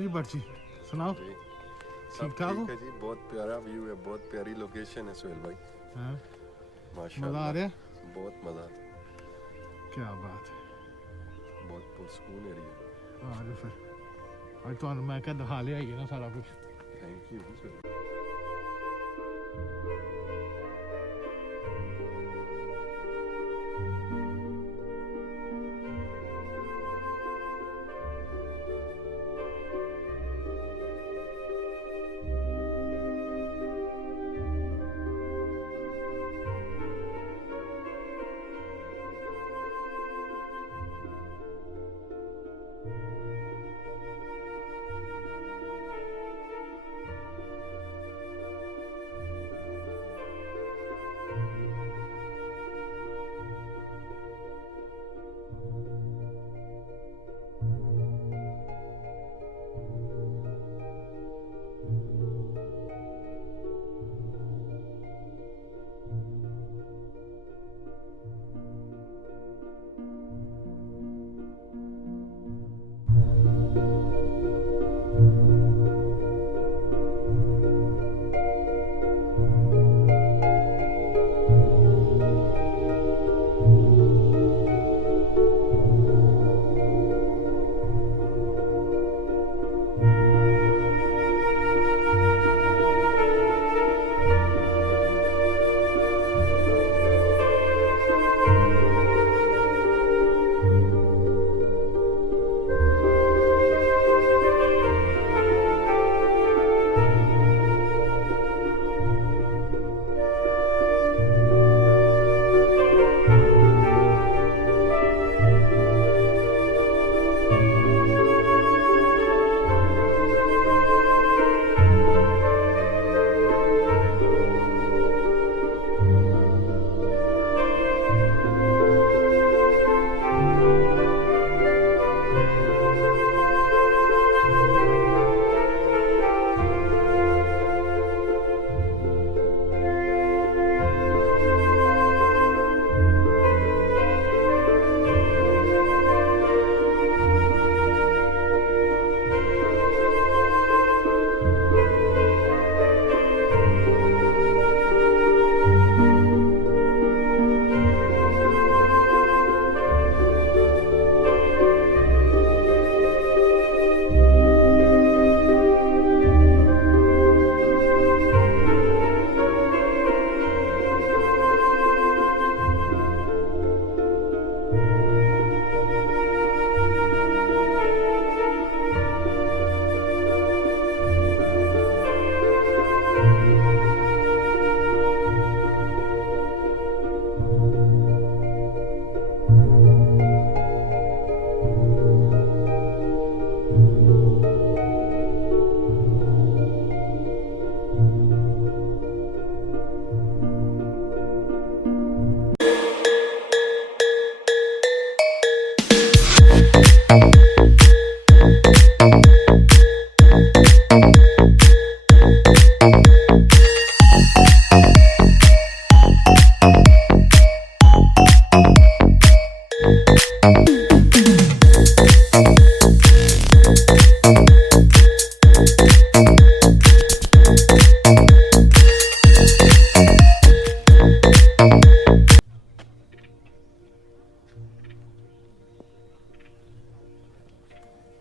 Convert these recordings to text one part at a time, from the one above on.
जी बर्ची सुनाओ। जी ठीक ठाक हो? है जी, बहुत प्यारा व्यू है, बहुत प्यारी लोकेशन है सोहेल भाई। हाँ, माशाल्लाह मज़ा आ रहा है? बहुत मज़ा, क्या बात है। बहुत पुरसकून एरिया। आ जाओ फिर, आज तो मैं क्या दिखा लिया ही है ना सारा कुछ। थैंक यू जी।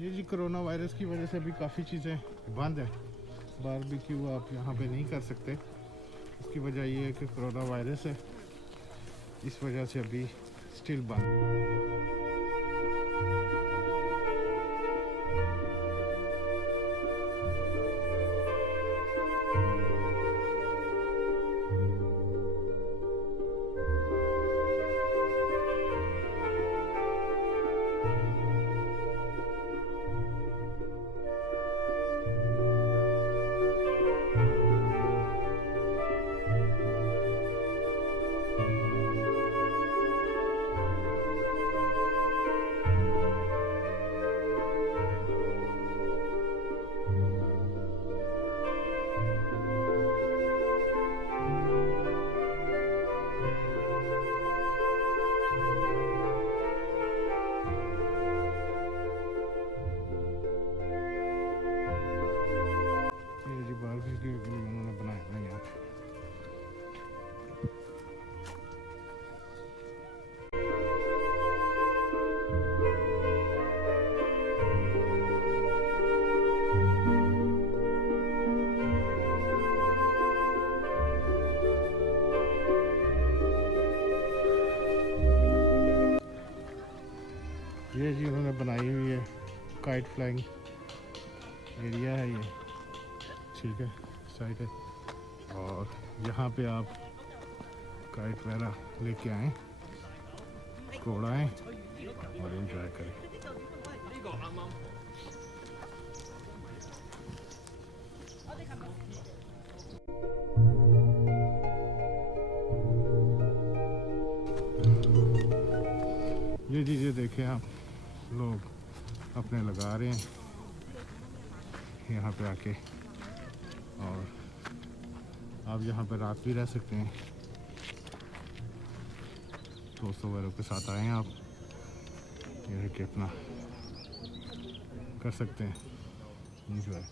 ये जी कोरोना वायरस की वजह से अभी काफ़ी चीज़ें बंद है। बारबेक्यू आप यहाँ पे नहीं कर सकते। उसकी वजह ये है कि कोरोना वायरस है, इस वजह से अभी स्टिल बंद। काइट फ्लाइंग एरिया है ये, ठीक है, साइट है। और यहाँ पे आप काइट वगैरह लेके आएँ, उड़ाएँ और एंजॉय करें। ये चीज़ें देखें आप, लोग अपने लगा रहे हैं यहाँ पे आके, और आप यहाँ पे रात भी रह सकते हैं। दोस्तों वगैरह के साथ आए हैं आप, ये कि अपना कर सकते हैं एंजॉय।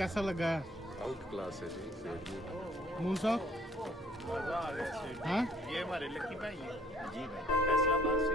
कैसा लगा? आउट क्लास है जी। मूसा हाँ ये हमारे लकी भाई हैं। जी भाई फैसलाबाद से।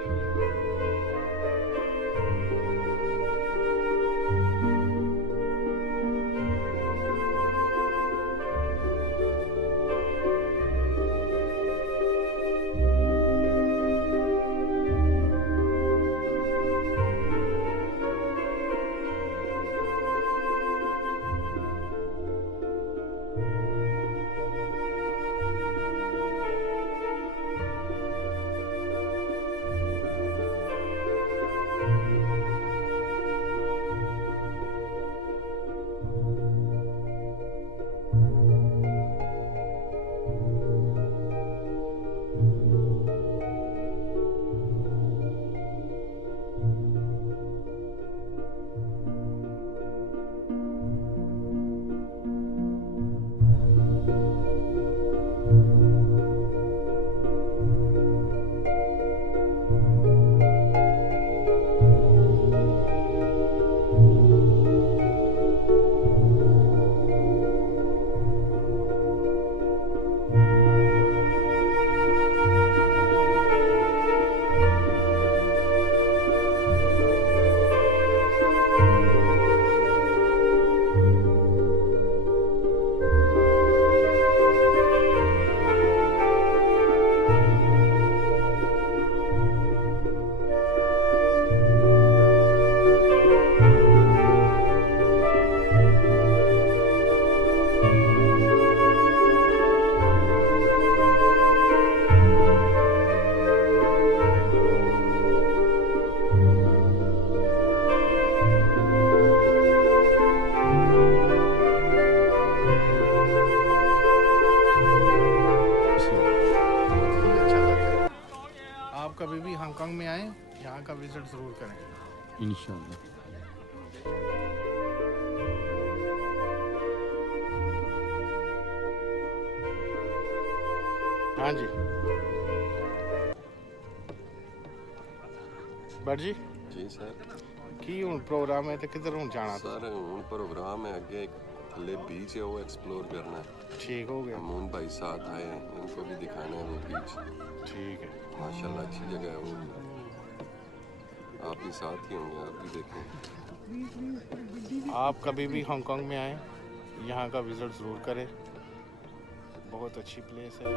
आप कभी भी हांगकांग में आएँ, यहाँ का विजिट ज़रूर करें। इंशाल्लाह। हाँ जी बट जी जी सर की हूँ प्रोग्राम है तो किधर हूँ जाना तो सर हूँ प्रोग्राम है अगे एक थले बीच है वो एक्सप्लोर करना है। ठीक हो गया अमून भाई साथ आए हैं इनको भी दिखाना है वो बीच। ठीक है माशाल्लाह अच्छी जगह है वो भी। आप भी साथ ही होंगे आप भी देखें। आप कभी भी हांगकांग में आएँ यहाँ का विजिट ज़रूर करें बहुत अच्छी प्लेस है।